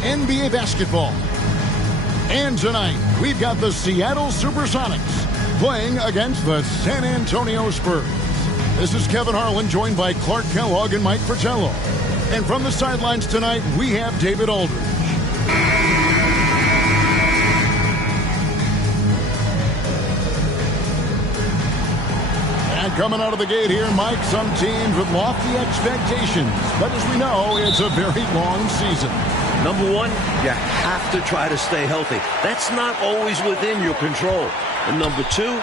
NBA basketball. And tonight, we've got the Seattle SuperSonics playing against the San Antonio Spurs. This is Kevin Harlan, joined by Clark Kellogg and Mike Fratello. And from the sidelines tonight, we have David Aldridge. And coming out of the gate here, Mike, some teams with lofty expectations. But as we know, it's a very long season. Number one, you have to try to stay healthy. That's not always within your control. And number two,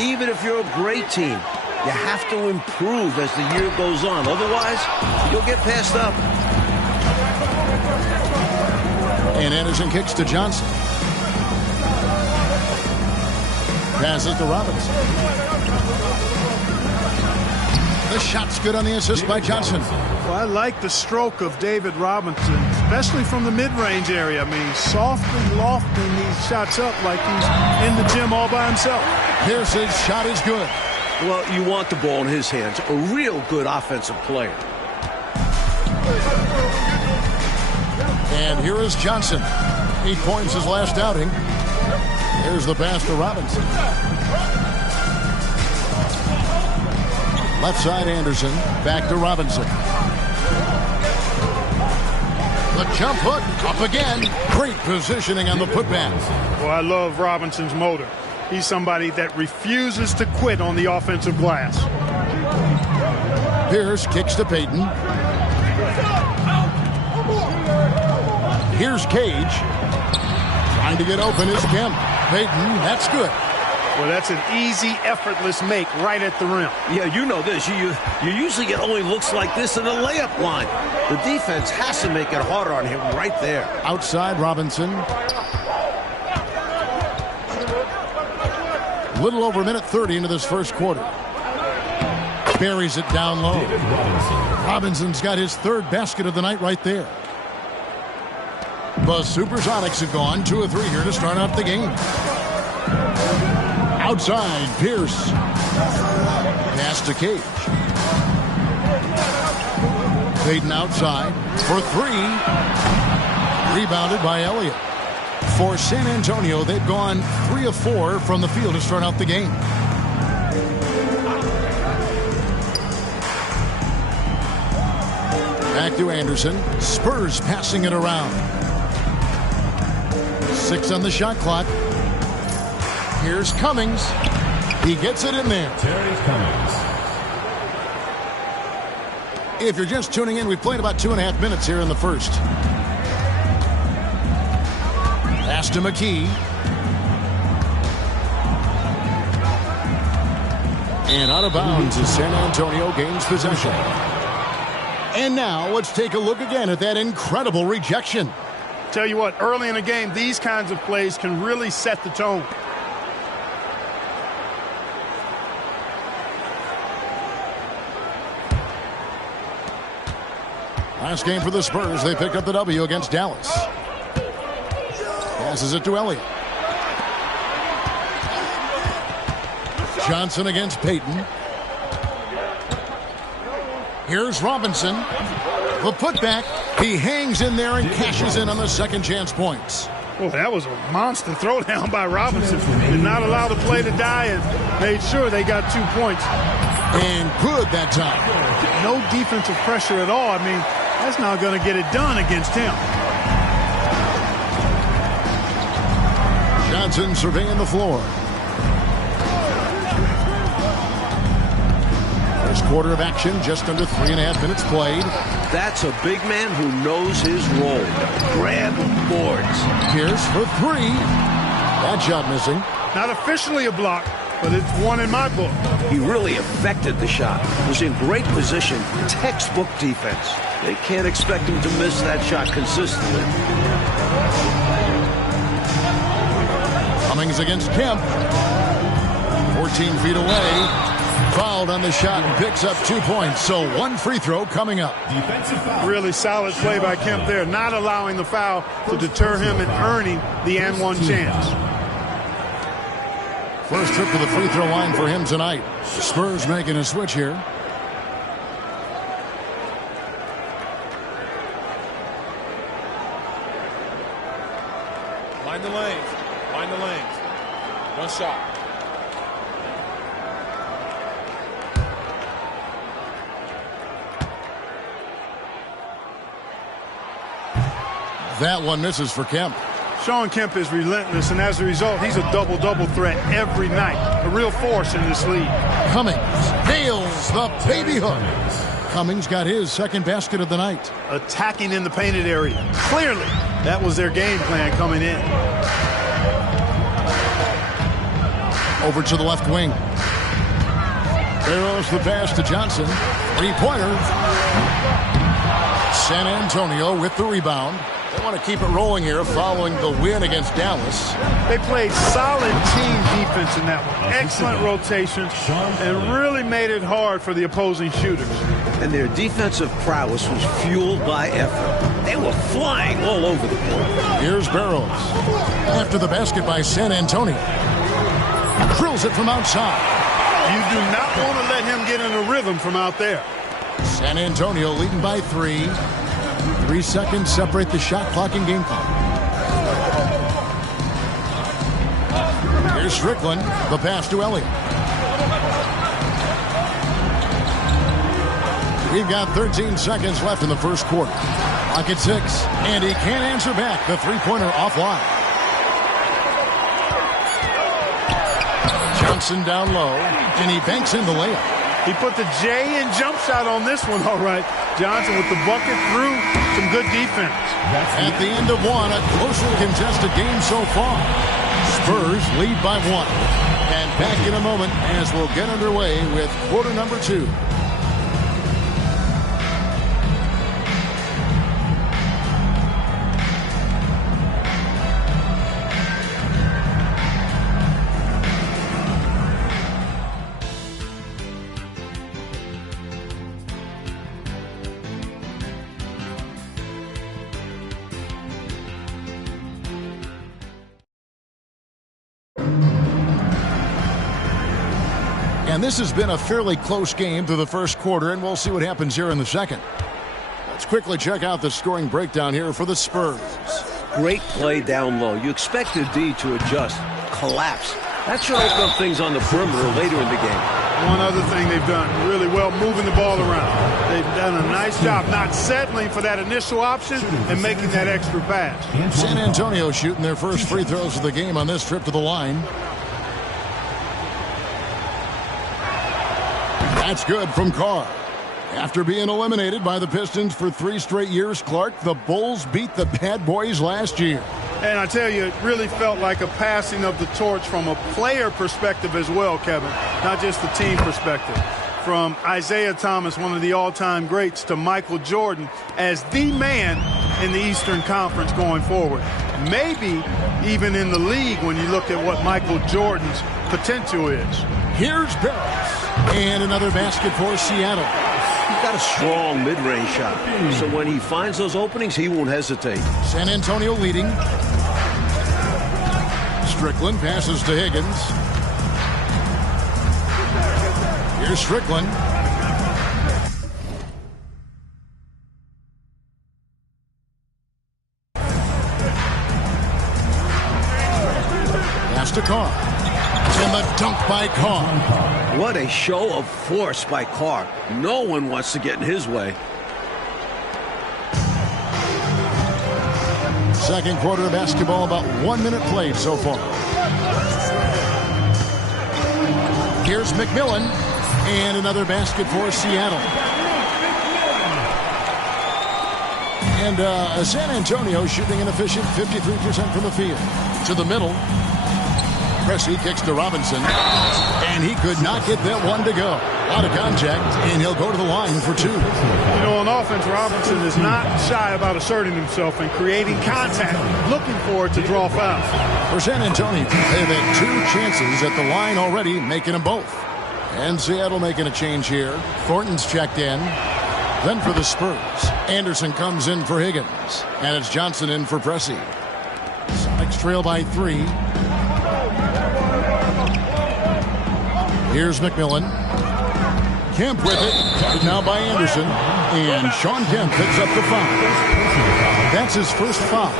even if you're a great team, you have to improve as the year goes on. Otherwise, you'll get passed up. And Anderson kicks to Johnson. Passes to Robinson. The shot's good on the assist by Johnson. Well, I like the stroke of David Robinson, especially from the mid-range area. I mean, softly lofting these shots up like he's in the gym all by himself. Pierce's shot is good. Well, you want the ball in his hands. A real good offensive player. And here is Johnson. 8 points his last outing. Here's the pass to Robinson. Left side Anderson. Back to Robinson. The jump hook. Up again. Great positioning on the putback. Well, I love Robinson's motor. He's somebody that refuses to quit on the offensive glass. Pierce kicks to Payton. Here's Cage. Trying to get open is Kemp. Payton, that's good. Well, that's an easy, effortless make right at the rim. Yeah, you know this. You usually get only looks like this in the layup line. The defense has to make it harder on him right there. Outside Robinson. Little over a minute 30 into this first quarter. Buries it down low. Robinson's got his third basket of the night right there. The SuperSonics have gone 2 of 3 here to start out the game. Outside, Pierce. Pass to Cage. Payton outside for 3. Rebounded by Elliott. For San Antonio, they've gone 3 of 4 from the field to start out the game. Back to Anderson. Spurs passing it around. 6 on the shot clock. Here's Cummings. He gets it in there. Terry Cummings. If you're just tuning in, we've played about 2.5 minutes here in the first. Pass to McKee. And out of bounds as San Antonio gains possession. And now let's take a look again at that incredible rejection. Tell you what, early in the game, these kinds of plays can really set the tone. Last game for the Spurs. They picked up the W against Dallas. Passes it to Elliott. Johnson against Payton. Here's Robinson. The putback. He hangs in there and cashes in on the second chance points. Well, that was a monster throwdown by Robinson. Did not allow the play to die and made sure they got 2 points. And good that time. No defensive pressure at all. I mean, that's not going to get it done against him. Johnson surveying the floor. First quarter of action, just under 3.5 minutes played. That's a big man who knows his role. Grab boards. Pierce for 3. That shot missing. Not officially a block, but it's one in my book. He really affected the shot. Was in great position. Textbook defense. They can't expect him to miss that shot consistently. Cummings against Kemp. 14 feet away. Fouled on the shot and picks up 2 points. So 1 free throw coming up. Defensive foul. Really solid play by Kemp there, not allowing the foul to deter him and earning the and one chance. First trip to the free throw line for him tonight. Spurs making a switch here. Mind the lanes. Mind the lanes. One shot. That one misses for Kemp. Shawn Kemp is relentless, and as a result, he's a double-double threat every night. A real force in this league. Cummings nails the baby hook. Cummings got his second basket of the night. Attacking in the painted area. Clearly, that was their game plan coming in. Over to the left wing. There's the pass to Johnson. Three-pointer. San Antonio with the rebound. They want to keep it rolling here following the win against Dallas. They played solid team defense in that one. Excellent rotation and really made it hard for the opposing shooters. And their defensive prowess was fueled by effort. They were flying all over the court. Here's Barrows. After the basket by San Antonio. Drills it from outside. You do not want to let him get in a rhythm from out there. San Antonio leading by 3. 3 seconds separate the shot clock and game clock. Here's Strickland. The pass to Elliott. We've got 13 seconds left in the first quarter. Clock at 6. And he can't answer back. The three-pointer offline. Johnson down low. And he banks in the layup. He put the J in jump shot on this one, all right. Johnson with the bucket through. Some good defense. At the end of one, a closely contested game so far. Spurs lead by 1. And back in a moment as we'll get underway with quarter number 2. And this has been a fairly close game through the first quarter, and we'll see what happens here in the second. Let's quickly check out the scoring breakdown here for the Spurs. Great play down low. You expect the D to adjust, collapse. That should open up things on the perimeter later in the game. One other thing they've done really well, moving the ball around. They've done a nice job not settling for that initial option and making that extra pass. San Antonio shooting their first free throws of the game on this trip to the line. That's good from Carr. After being eliminated by the Pistons for 3 straight years, Clark, the Bulls beat the Bad Boys last year. And I tell you, it really felt like a passing of the torch from a player perspective as well, Kevin, not just the team perspective. From Isaiah Thomas, one of the all-time greats, to Michael Jordan as the man in the Eastern Conference going forward. Maybe even in the league when you look at what Michael Jordan's potential is. Here's Barrows. And another basket for Seattle. He's got a strong mid-range shot. So when he finds those openings, he won't hesitate. San Antonio leading. Strickland passes to Higgins. Here's Strickland. Pass to Carr. And the dunk by Carr. What a show of force by Carr. No one wants to get in his way. Second quarter of basketball, about 1 minute played so far. Here's McMillan. And another basket for Seattle. And San Antonio shooting an efficient 53% from the field. To the middle. Pressey kicks to Robinson. And he could not get that one to go. Out of contact, and he'll go to the line for 2. You know, on offense, Robinson is not shy about asserting himself and creating contact, looking for it to draw fouls. For San Antonio, they've had 2 chances at the line already, making them both. And Seattle making a change here. Thornton's checked in. Then for the Spurs, Anderson comes in for Higgins. And it's Johnson in for Pressey. Sonics trail by 3. Here's McMillan. Kemp with it. Now by Anderson. And Shawn Kemp picks up the foul. That's his first foul.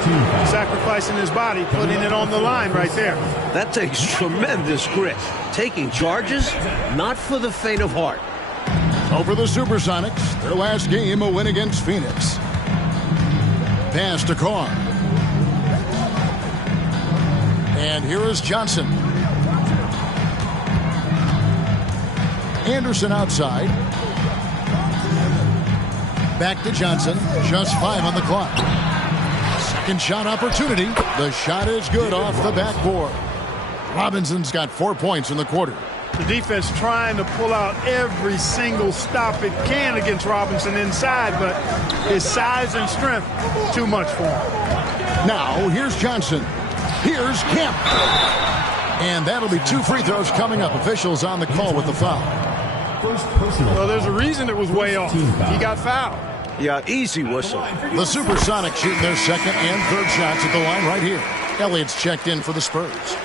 Sacrificing his body, putting it on the line right there. That takes tremendous grit. Taking charges, not for the faint of heart. Over the SuperSonics, their last game, a win against Phoenix. Pass to Carr. And here is Johnson. Anderson outside. Back to Johnson. Just 5 on the clock. Second shot opportunity. The shot is good off the backboard. Robinson's got 4 points in the quarter. The defense trying to pull out every single stop it can against Robinson inside, but his size and strength, too much for him. Now, here's Johnson. Here's Kemp. And that'll be 2 free throws coming up. Officials on the call with the foul. Well, there's a reason it was way off. He got fouled. Yeah, easy whistle. The SuperSonics shooting their second and third shots at the line right here. Elliott's checked in for the Spurs.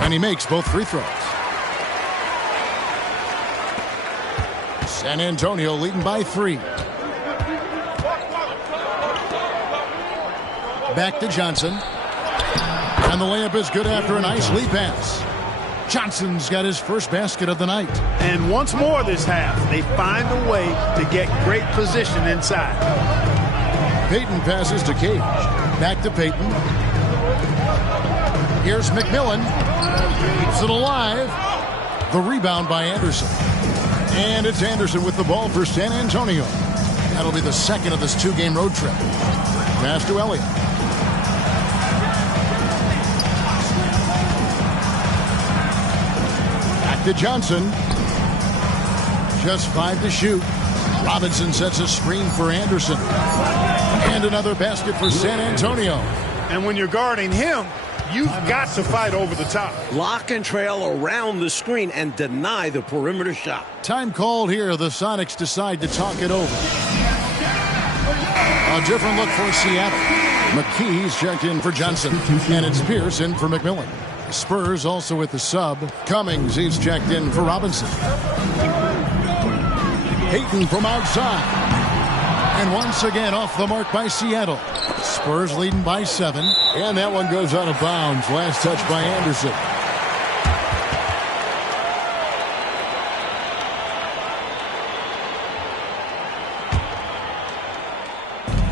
And he makes both free throws. San Antonio leading by 3. Back to Johnson. And the layup is good after a nice lead pass. Johnson's got his first basket of the night. And once more this half, they find a way to get great position inside. Payton passes to Cage. Back to Payton. Here's McMillan. Keeps it alive. The rebound by Anderson. And it's Anderson with the ball for San Antonio. That'll be the second of this 2-game road trip. Pass to Elliott. Back to Johnson. Just 5 to shoot. Robinson sets a screen for Anderson. And another basket for San Antonio. And when you're guarding him, you've got to fight over the top. Lock and trail around the screen and deny the perimeter shot. Time called here. The Sonics decide to talk it over. A different look for Seattle. McKee's checked in for Johnson. And it's Pierce in for McMillan. The Spurs also with the sub. Cummings, he's checked in for Robinson. Payton from outside. And once again off the mark by Seattle. Spurs leading by 7. And that one goes out of bounds. Last touch by Anderson.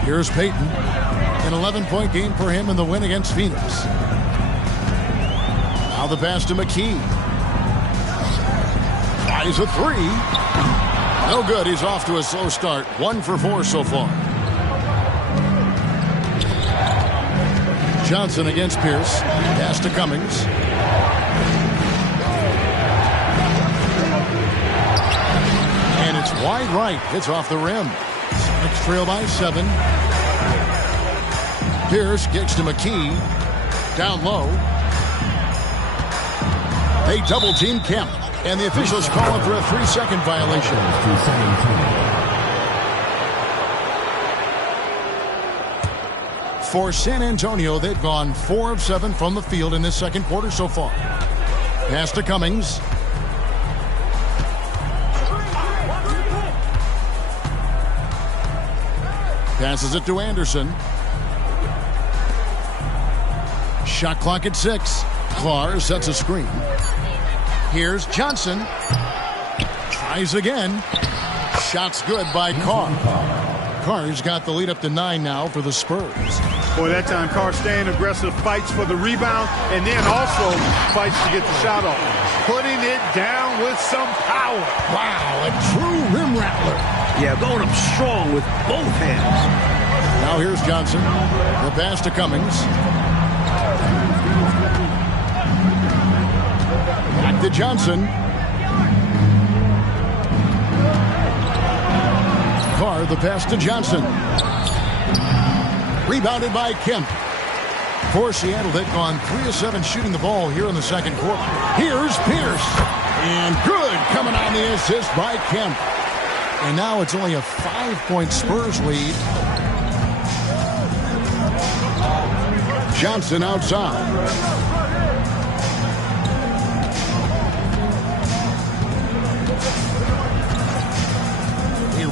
Here's Payton. An 11-point game for him in the win against Phoenix. Now the pass to McKee. Tries a 3. No good. He's off to a slow start. 1 for 4 so far. Johnson against Pierce. Pass to Cummings. And it's wide right. It's off the rim. Sonics trail by 7. Pierce kicks to McKee. Down low. They double team Kemp. And the officials call him for a 3-second violation. For San Antonio, they've gone 4 of 7 from the field in this second quarter so far. Pass to Cummings. Passes it to Anderson. Shot clock at 6. Clark sets a screen. Here's Johnson. Tries again. Shot's good by Carr. Carr's got the lead up to 9 now for the Spurs. Boy, that time Carr staying aggressive, fights for the rebound, and then also fights to get the shot off. Putting it down with some power. Wow, a true rim rattler. Yeah, going up strong with both hands. Now here's Johnson. The pass to Cummings. Back to Johnson. Carr, the pass to Johnson. Rebounded by Kemp. For Seattle, they've gone 3 of 7 shooting the ball here in the second quarter. Here's Pierce. And good coming on the assist by Kemp. And now it's only a 5-point Spurs lead. Johnson outside.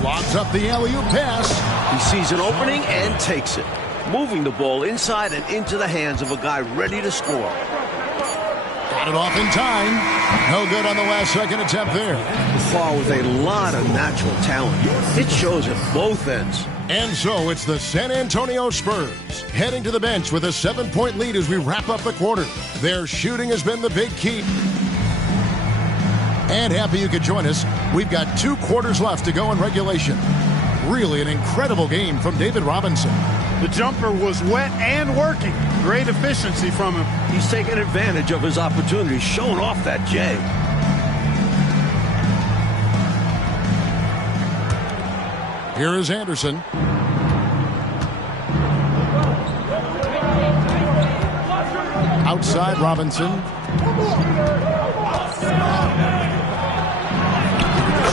Lobs up the alley-oop pass. He sees an opening and takes it, moving the ball inside and into the hands of a guy ready to score. Got it off in time. No good on the last second attempt there. Far with a lot of natural talent. It shows at both ends. And so it's the San Antonio Spurs heading to the bench with a 7-point lead as we wrap up the quarter. Their shooting has been the big key. And happy you could join us. We've got 2 quarters left to go in regulation. Really an incredible game from David Robinson. The jumper was wet and working. Great efficiency from him. He's taking advantage of his opportunity, showing off that J. Here is Anderson. Outside Robinson.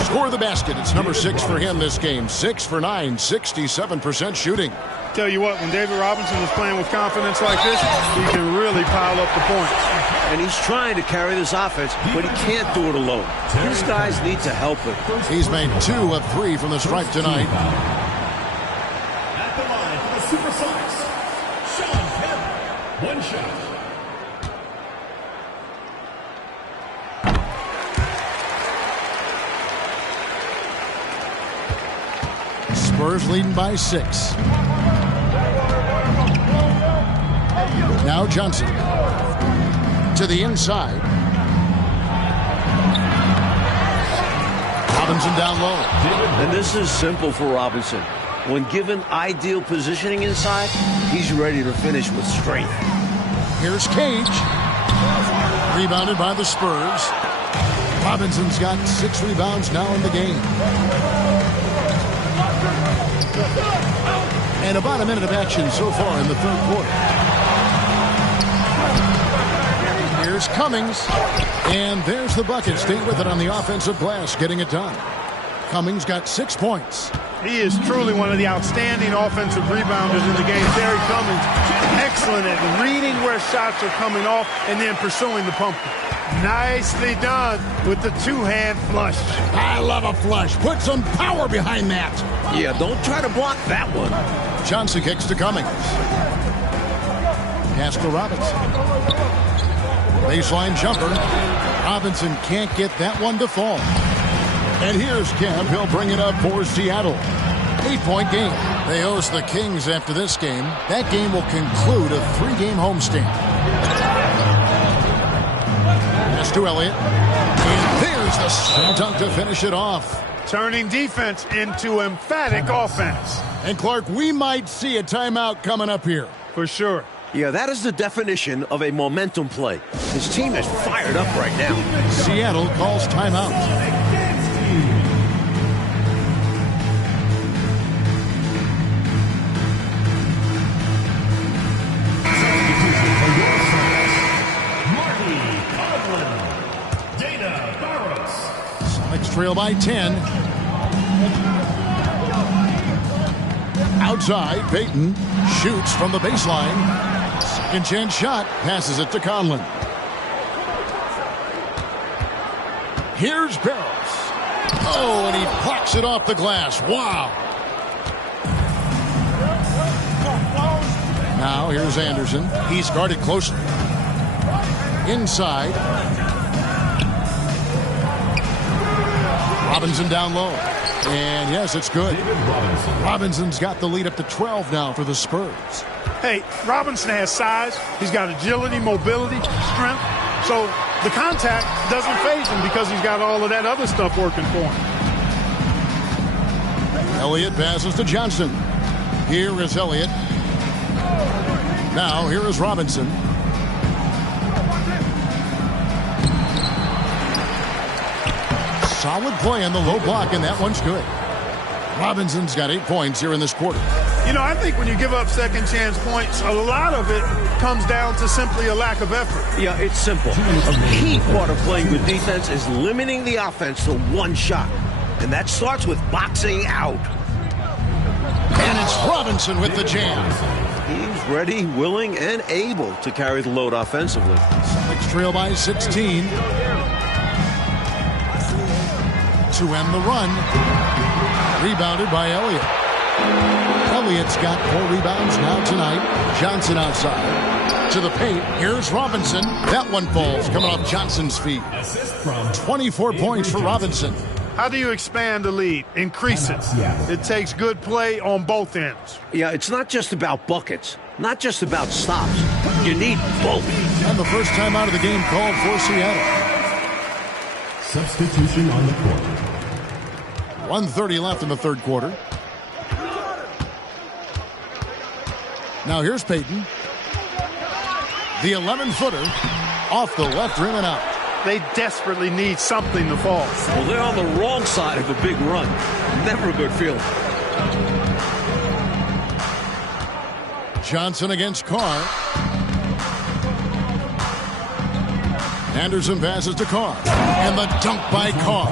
Score the basket. It's number 6 for him this game. 6 for 9, 67% shooting. Tell you what, when David Robinson is playing with confidence like this, he can really pile up the points. And he's trying to carry this offense, but he can't do it alone. These guys need to help him. He's made 2 of 3 from the stripe tonight. At the line for the SuperSonics, Sean Kemp. 1 shot. Spurs leading by 6. Now Johnson to the inside. Robinson down low. And this is simple for Robinson. When given ideal positioning inside, he's ready to finish with strength. Here's Cage. Rebounded by the Spurs. Robinson's got 6 rebounds now in the game. And about a minute of action so far in the 3rd quarter. Here's Cummings. And there's the bucket. Staying with it on the offensive glass, getting it done. Cummings got 6 points. He is truly one of the outstanding offensive rebounders in the game. Terry Cummings, excellent at reading where shots are coming off and then pursuing the pump. Nicely done with the 2-hand flush. I love a flush. Put some power behind that. Yeah, don't try to block that one. Johnson kicks to Cummings. Pass to Robinson. Baseline jumper. Robinson can't get that one to fall. And here's Kemp. He'll bring it up for Seattle. 8-point game. They host the Kings after this game. That game will conclude a 3-game homestand. Pass to Elliott. And there's the slam dunk to finish it off. Turning defense into emphatic offense. And Clark, we might see a timeout coming up here. For sure. Yeah, that is the definition of a momentum play. His team is fired up right now. Seattle calls timeout. Sonics trail by 10. Outside, Payton shoots from the baseline. Second chance shot, passes it to Conlon. Here's Barros. Oh, and he plucks it off the glass. Wow. Now here's Anderson. He's guarded closely. Inside. Robinson down low. And yes, it's good. Robinson's got the lead up to 12 now for the Spurs. Hey, Robinson has size. He's got agility, mobility, strength. So the contact doesn't faze him because he's got all of that other stuff working for him. Elliott passes to Johnson. Here is Elliott. Now here is Robinson. Solid play on the low block, and that one's good. Robinson's got 8 points here in this quarter. You know, I think when you give up second chance points, a lot of it comes down to simply a lack of effort. Yeah, it's simple. A key part of playing good defense is limiting the offense to 1 shot. And that starts with boxing out. And it's Robinson with the jam. He's ready, willing, and able to carry the load offensively. Sonics trail by 16. To end the run. Rebounded by Elliott. Elliott's got 4 rebounds now tonight. Johnson outside. To the paint. Here's Robinson. That one falls, coming off Johnson's feet. 24 points for Robinson. How do you expand the lead? Increase it. It takes good play on both ends. Yeah, it's not just about buckets, not just about stops. You need both. And the first time out of the game called for Seattle. Substitution on the court. 1:30 left in the third quarter. Now here's Payton. The 11-footer off the left rim and out. They desperately need something to fall. Well, they're on the wrong side of a big run. Never a good feeling. Johnson against Carr. Anderson passes to Carr. And the dunk by Carr.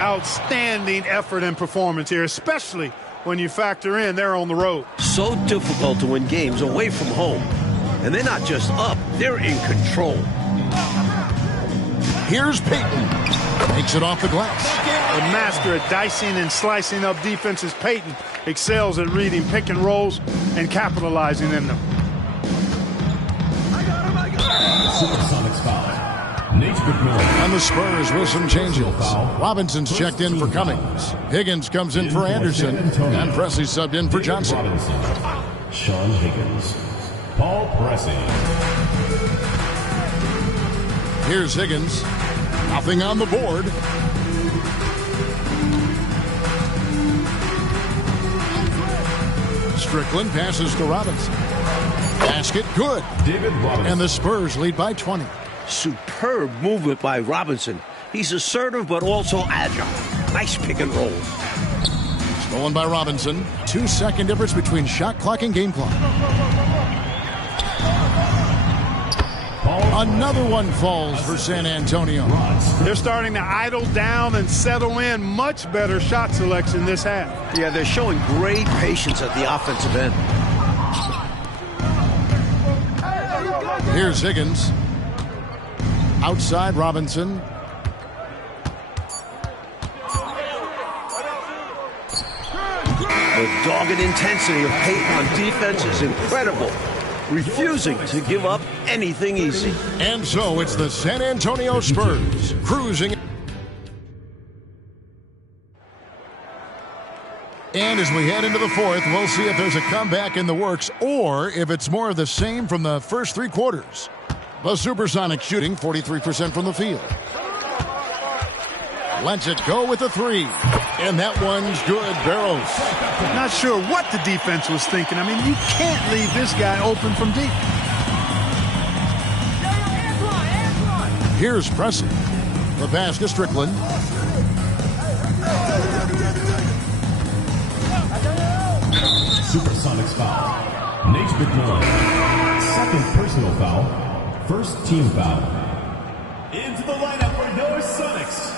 Outstanding effort and performance here, especially when you factor in they're on the road. So difficult to win games away from home. And they're not just up, they're in control. Here's Payton. Takes it off the glass. The master at dicing and slicing up defenses, Payton excels at reading pick and rolls and capitalizing in them. SuperSonics foul. Nate McMillan. And the Spurs with some changes. Robinson's checked in for Cummings. Higgins comes in for Anderson. And Presley subbed in for Johnson. Robinson. Sean Higgins. Paul Pressey. Here's Higgins. Nothing on the board. Strickland passes to Robinson. Basket good. David Robinson. And the Spurs lead by 20. Superb movement by Robinson. He's assertive but also agile. Nice pick and roll. Stolen by Robinson. 2-second difference between shot clock and game clock. Another one falls for San Antonio. They're starting to idle down and settle in. Much better shot selection this half. Yeah, they're showing great patience at the offensive end. Here's Higgins. Outside Robinson. The dogged intensity of Payton on defense is incredible. Refusing to give up anything easy. And so it's the San Antonio Spurs cruising. And as we head into the fourth, we'll see if there's a comeback in the works or if it's more of the same from the first 3 quarters. The SuperSonics shooting 43% from the field. Lets it go with the 3. And that one's good. Barrows. Not sure what the defense was thinking. I mean, you can't leave this guy open from deep. Here's Presley. The pass to Strickland. SuperSonics foul. Nate McMillan. Second personal foul. First team foul. Into the lineup for your Sonics.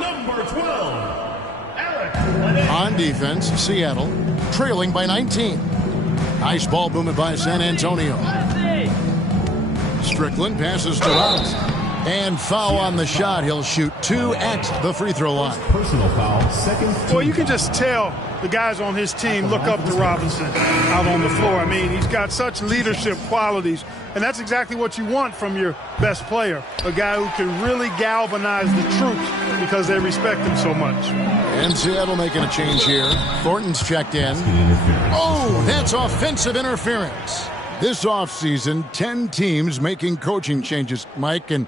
Number 12. On defense, Seattle trailing by 19. Nice ball movement by San Antonio. Strickland passes to Robinson. And foul on the shot. He'll shoot 2 at the free throw line. Personal foul, second. Well, you can just tell the guys on his team look up to Robinson out on the floor. I mean, he's got such leadership qualities, and that's exactly what you want from your best player, a guy who can really galvanize the troops because they respect him so much. And Seattle making a change here. Thornton's checked in. Oh, that's offensive interference. This offseason, 10 teams making coaching changes, Mike, and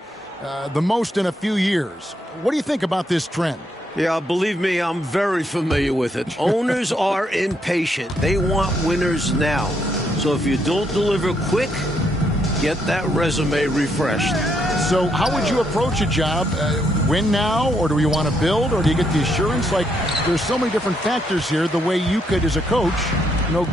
the most in a few years. What do you think about this trend? Yeah, believe me, I'm very familiar with it. Owners are impatient. They want winners now. So if you don't deliver quick, get that resume refreshed. So how would you approach a job? Win now, or do you want to build, or do you get the assurance? Like, there's so many different factors here, the way you could, as a coach,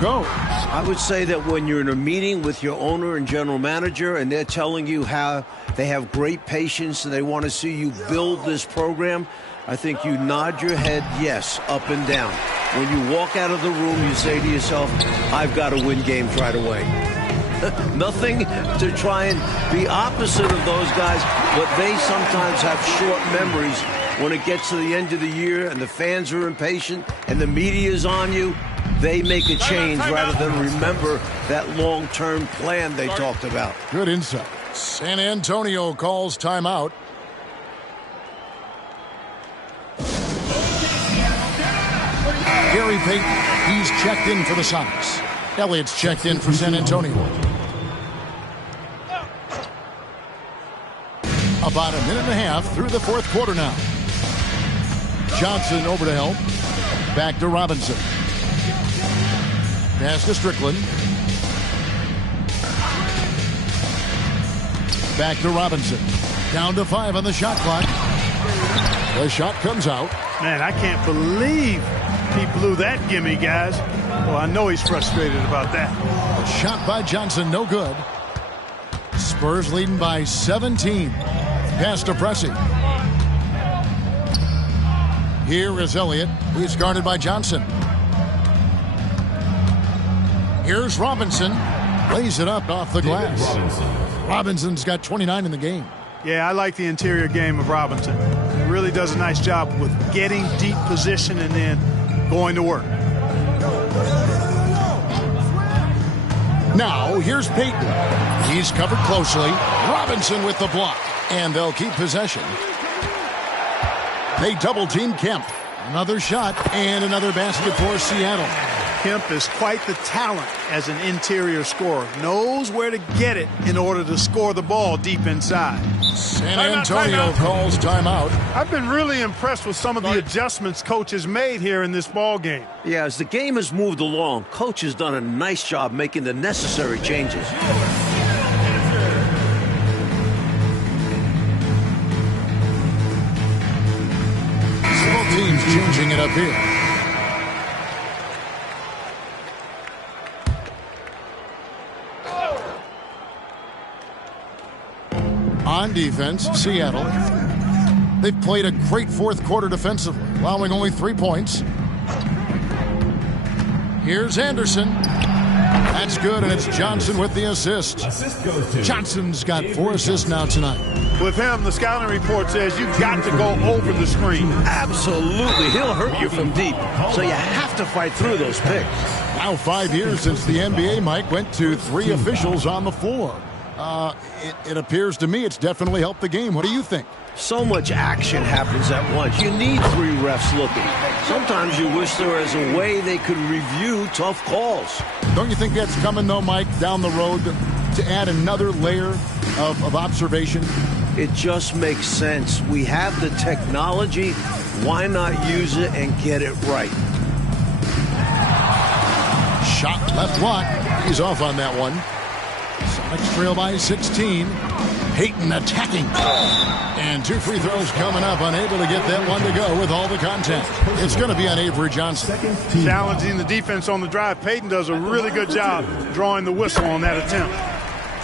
go. I would say that when you're in a meeting with your owner and general manager and they're telling you how they have great patience and they want to see you build this program, I think you nod your head yes, up and down. When you walk out of the room, you say to yourself, I've got to win games right away. Nothing to try and be opposite of those guys, but they sometimes have short memories When it gets to the end of the year and the fans are impatient and the media is on you, they make a change rather than remember that long-term plan they talked about. Good insight. San Antonio calls timeout. Gary Payton, he's checked in for the Sonics. Elliott's checked in for San Antonio. About a minute and a half through the fourth quarter now. Johnson over to help. Back to Robinson. Pass to Strickland. Back to Robinson. Down to 5 on the shot clock. The shot comes out. Man, I can't believe he blew that gimme, guys. Well, I know he's frustrated about that. A shot by Johnson, no good. Spurs leading by 17. Pass to Pressey. Here is Elliott. He's guarded by Johnson. Here's Robinson. Lays it up off the glass. Robinson's got 29 in the game. Yeah, I like the interior game of Robinson. He really does a nice job with getting deep position and then going to work. Now, here's Payton. He's covered closely. Robinson with the block. And they'll keep possession. They double-team Kemp. Another shot and another basket for Seattle. Kemp is quite the talent as an interior scorer. Knows where to get it in order to score the ball deep inside. San Antonio calls timeout. I've been really impressed with some of the adjustments coach has made here in this ball game. Yeah, as the game has moved along, coach has done a nice job making the necessary changes. Several teams changing it up here. On defense, Seattle. They've played a great fourth quarter defensively, allowing only 3 points. Here's Anderson. That's good, and it's Johnson with the assist. Johnson's got 4 assists now tonight. With him, the scouting report says you've got to go over the screen. Absolutely. He'll hurt you from deep, so you have to fight through those picks. Now 5 years since the NBA, Mike, went to 3 officials on the floor. It appears to me it's definitely helped the game. What do you think? So much action happens at once. You need 3 refs looking. Sometimes you wish there was a way they could review tough calls. Don't you think that's coming, though, Mike, down the road to add another layer of observation? It just makes sense. We have the technology. Why not use it and get it right? Shot left block. He's off on that one. Sonics trail by 16. Payton attacking. And 2 free throws coming up. Unable to get that one to go with all the contact. It's going to be on Avery Johnson. Challenging the defense on the drive. Payton does a really good job drawing the whistle on that attempt.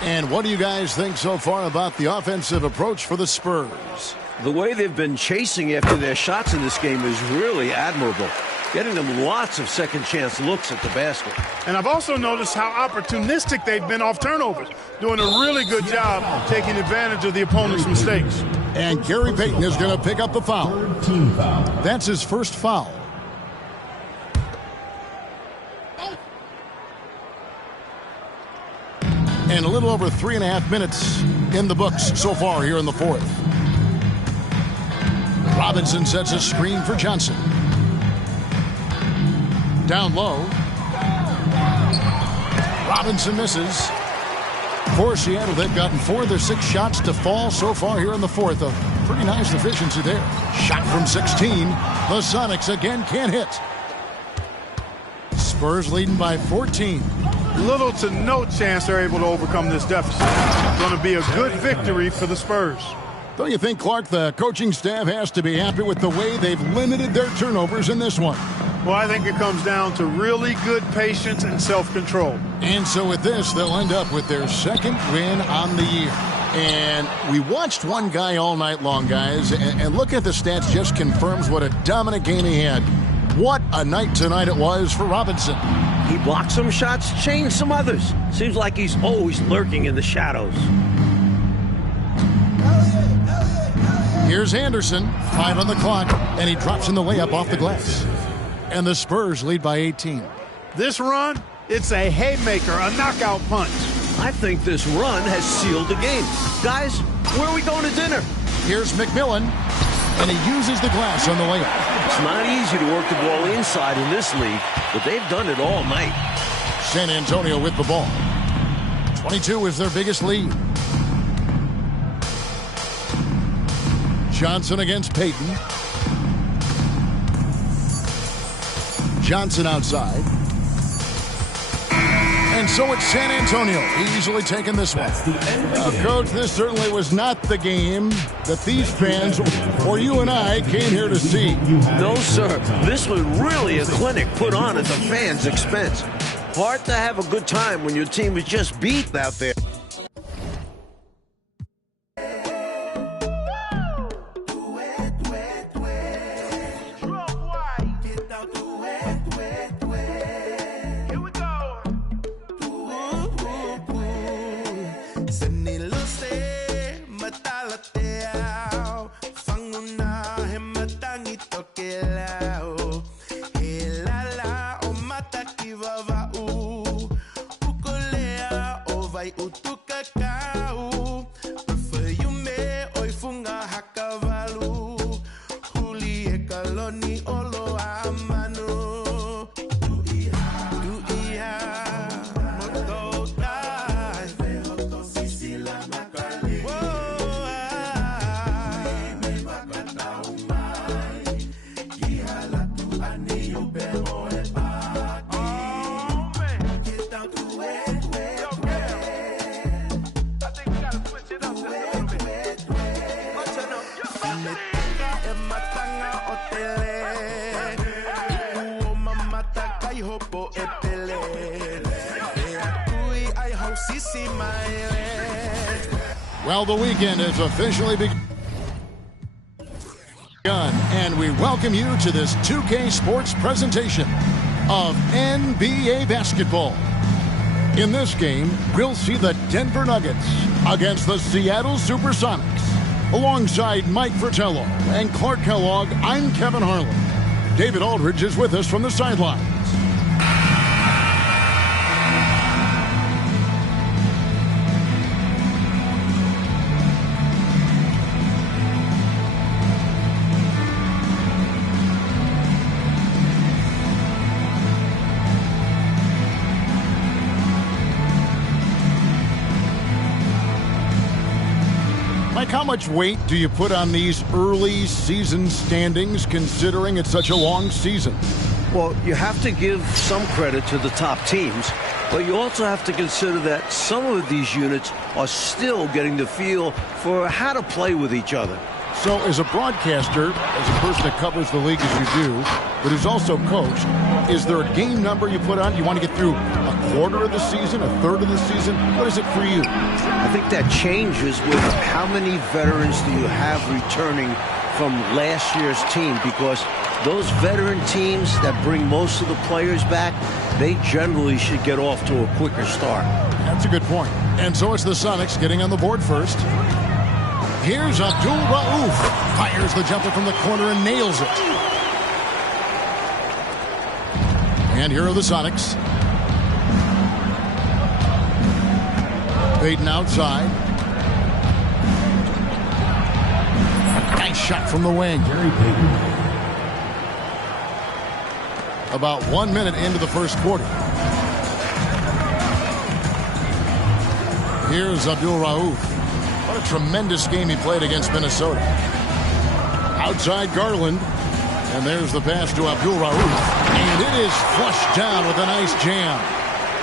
And what do you guys think so far about the offensive approach for the Spurs? The way they've been chasing after their shots in this game is really admirable. Getting them lots of second-chance looks at the basket. And I've also noticed how opportunistic they've been off turnovers, doing a really good job taking advantage of the opponent's mistakes. And Gary Payton is going to pick up the foul. Third team foul. That's his first foul. And a little over 3.5 minutes in the books so far here in the fourth. Robinson sets a screen for Johnson. Down low. Robinson misses. For Seattle, they've gotten 4 of their 6 shots to fall so far here in the fourth. A pretty nice efficiency there. Shot from 16. The Sonics again can't hit. Spurs leading by 14. Little to no chance they're able to overcome this deficit. Going to be a good victory for the Spurs. Don't you think, Clark, the coaching staff has to be happy with the way they've limited their turnovers in this one? Well, I think it comes down to really good patience and self-control. And so with this, they'll end up with their 2nd win on the year. And we watched one guy all night long, guys, and look at the stats, just confirms what a dominant game he had. What a night tonight it was for Robinson. He blocked some shots, changed some others. Seems like he's always lurking in the shadows. Here's Anderson, 5 on the clock, and he drops in the layup off the glass. And the Spurs lead by 18. This run, it's a haymaker, a knockout punch. I think this run has sealed the game. Guys, where are we going to dinner? Here's McMillan, and he uses the glass on the layup. It's not easy to work the ball inside in this league, but they've done it all night. San Antonio with the ball. 22 is their biggest lead. Johnson against Payton. Johnson outside. And so it's San Antonio easily taking this one. Coach, this certainly was not the game that these fans or you and I came here to see. No, sir. This was really a clinic put on at the fans' expense. Hard to have a good time when your team is just beat out there. Well, the weekend has officially begun, and we welcome you to this 2K Sports presentation of NBA basketball. In this game, we'll see the Denver Nuggets against the Seattle SuperSonics. Alongside Mike Fratello and Clark Kellogg, I'm Kevin Harlan. David Aldridge is with us from the sidelines. How much weight do you put on these early season standings, considering it's such a long season? Well, you have to give some credit to the top teams, but you also have to consider that some of these units are still getting the feel for how to play with each other. So as a broadcaster, as a person that covers the league as you do, but who's also coached, is there a game number you put on? You want to get through a quarter of the season, a third of the season? What is it for you? I think that changes with how many veterans do you have returning from last year's team, because those veteran teams that bring most of the players back, they generally should get off to a quicker start. That's a good point. And so it's the Sonics getting on the board first. Here's Abdul Rauf. Fires the jumper from the corner and nails it. And here are the Sonics. Payton outside. Nice shot from the wing. Gary Payton. About 1 minute into the first quarter. Here's Abdul Rauf. What a tremendous game he played against Minnesota. Outside Garland. And there's the pass to Abdul Rauf. And it is flushed down with a nice jam.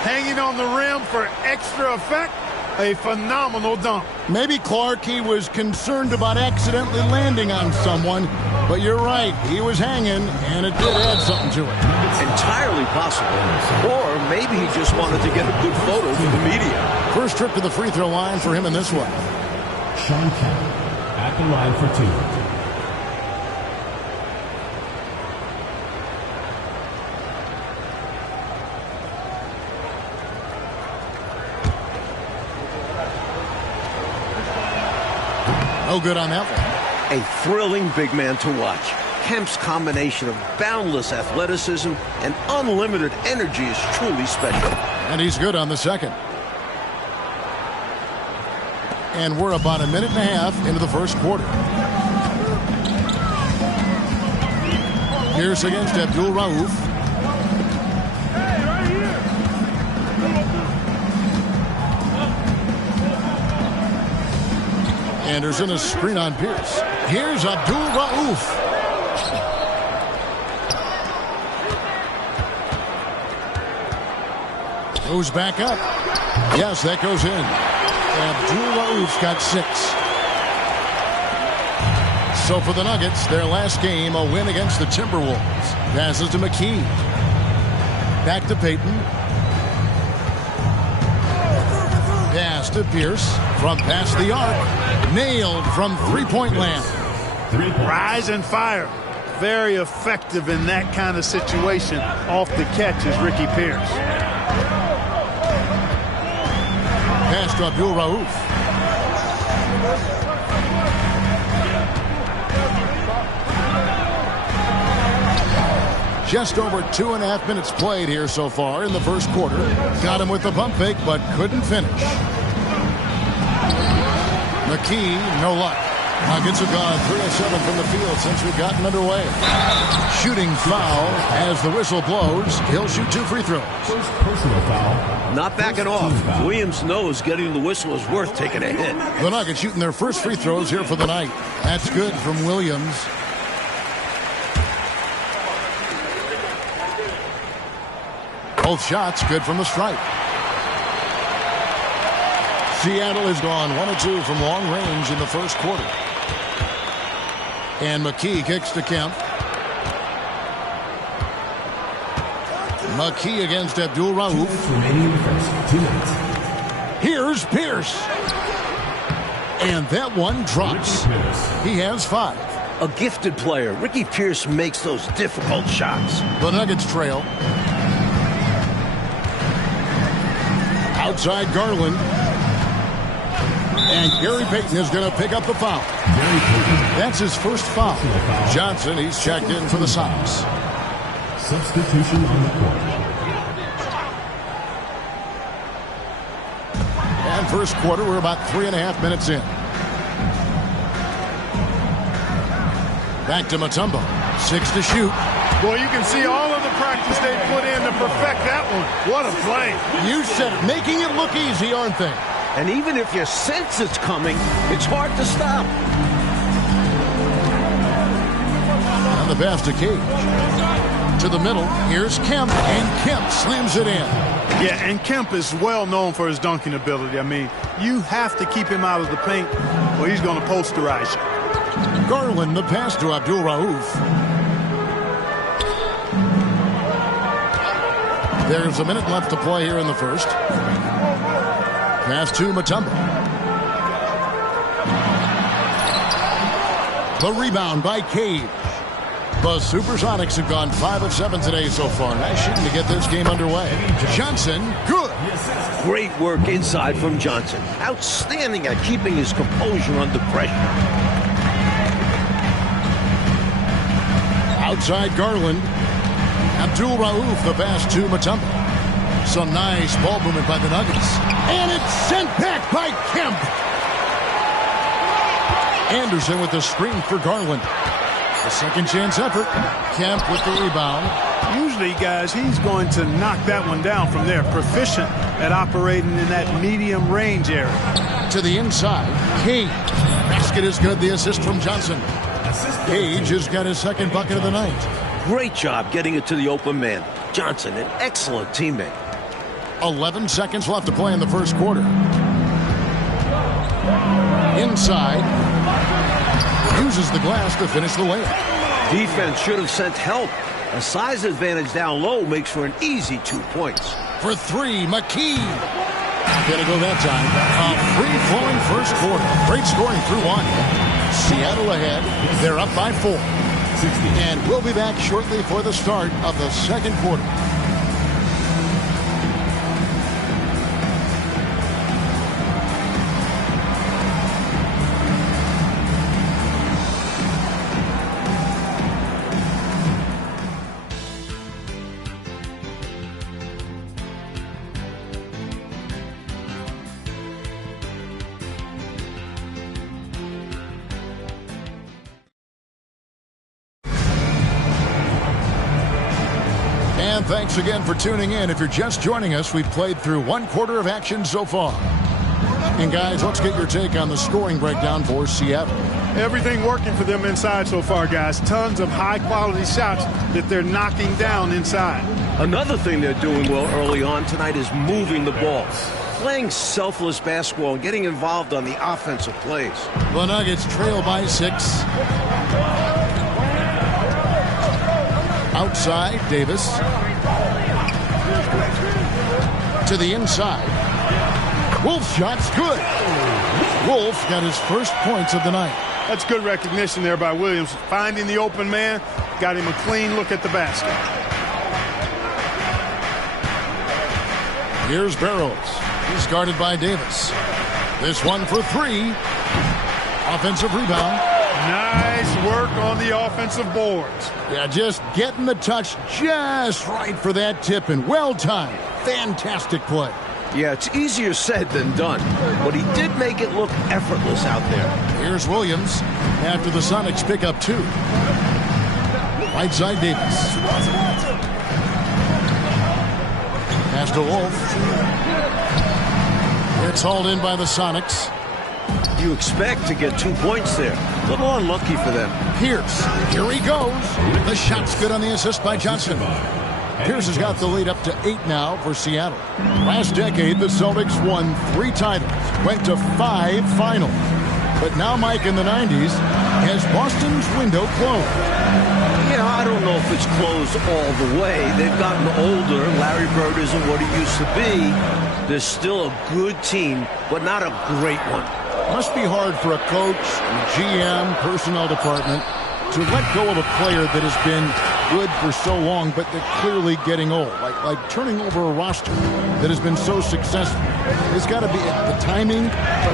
Hanging on the rim for extra effect. A phenomenal dunk. Maybe Clark, he was concerned about accidentally landing on someone. But you're right. He was hanging, and it did add something to it. Entirely possible. Or maybe he just wanted to get a good photo for the media. First trip to the free throw line for him in this one. Sean Kemp at the line for two. No good on that one. A thrilling big man to watch. Kemp's combination of boundless athleticism and unlimited energy is truly special. And he's good on the second. And we're about a minute and a half into the first quarter. Pierce against Abdul Rauf. Anderson, a screen on Pierce. Here's Abdul Rauf. Goes back up. Yes, that goes in. Abdul Rauf's got 6. So for the Nuggets, their last game, a win against the Timberwolves. Passes to McKee. Back to Payton. Pass to Pierce from past the arc. Nailed from three-point land. Rise and fire. Very effective in that kind of situation. Off the catch is Ricky Pierce. Pass to Abdul Rauf. Just over 2.5 minutes played here so far in the first quarter. Got him with the pump fake, but couldn't finish. McKee, no luck. Nuggets have gone 3 of 7 from the field since we've gotten underway. Shooting foul as the whistle blows. He'll shoot 2 free throws. First personal foul. Not backing off. Williams knows getting the whistle is worth taking a hit. The Nuggets shooting their first free throws here for the night. That's good from Williams. Both shots good from the stripe. Seattle has gone 1 of 2 from long range in the first quarter. And McKee kicks to Kemp. McKee against Abdul Rauf. Remaining in the first 2 minutes. Here's Pierce. And that one drops. He has 5. A gifted player. Ricky Pierce makes those difficult shots. The Nuggets trail. Outside Garland. And Gary Payton is going to pick up the foul. That's his first foul. Johnson, he's checked in for the Sonics. Substitution on the court. And first quarter, we're about 3.5 minutes in. Back to Mutombo. 6 to shoot. Boy, you can see all of the practice they put in to perfect that one. What a play. You said it. Making it look easy, aren't they? And even if you sense it's coming, it's hard to stop. On the pass to Cage. To the middle. Here's Kemp. And Kemp slams it in. Yeah, and Kemp is well known for his dunking ability. I mean, you have to keep him out of the paint or he's going to posterize you. Garland, the pass to Abdul Rauf. There's a minute left to play here in the first. Pass to Mutombo. The rebound by Cage. The SuperSonics have gone 5 of 7 today so far. Nice shooting to get this game underway. Johnson, good. Great work inside from Johnson. Outstanding at keeping his composure under pressure. Outside Garland. Abdul Rauf, the pass to Mutombo. Some nice ball movement by the Nuggets. And it's sent back by Kemp. Anderson with the screen for Garland. A second chance effort. Kemp with the rebound. Usually, guys, he's going to knock that one down from there. Proficient at operating in that medium range area. To the inside. Cage. Basket is good. The assist from Johnson. Cage has got his second bucket of the night. Great job getting it to the open man. Johnson, an excellent teammate. 11 seconds left to play in the first quarter. Inside. Uses the glass to finish the layup. Defense should have sent help. A size advantage down low makes for an easy 2 points. For 3, McKee. Gonna go that time. A free-flowing first quarter. Great scoring through 1. Seattle ahead. They're up by 4. And we'll be back shortly for the start of the second quarter. And thanks again for tuning in. If you're just joining us, we've played through 1/4 of action so far. And guys, let's get your take on the scoring breakdown for Seattle. Everything working for them inside so far, guys. Tons of high-quality shots that they're knocking down inside. Another thing they're doing well early on tonight is moving the ball. Playing selfless basketball and getting involved on the offensive plays. The Nuggets trail by 6. Outside, Davis. To the inside. Wolf shot's good. Wolf got his first points of the night. That's good recognition there by Williams. Finding the open man, got him a clean look at the basket. Here's Barrows. He's guarded by Davis. This one for 3. Offensive rebound. Nice work on the offensive boards. Yeah, just getting the touch just right for that tip, and well timed. Fantastic play. Yeah, it's easier said than done, but he did make it look effortless out there. Here's Williams after the Sonics pick up 2. Right side, Davis. Pass to Wolf. It's hauled in by the Sonics. You expect to get 2 points there. A little unlucky for them. Pierce. Here he goes. The shot's good on the assist by Johnson. Pierce has got the lead up to 8 now for Seattle. Last decade, the Celtics won 3 titles, went to 5 finals. But now, Mike, in the 90s, has Boston's window closed? Yeah, I don't know if it's closed all the way. They've gotten older. Larry Bird isn't what he used to be. They're still a good team, but not a great one. Must be hard for a coach, GM, personnel department to let go of a player that has been good for so long, but they're clearly getting old. Like turning over a roster that has been so successful. It's got to be the timing,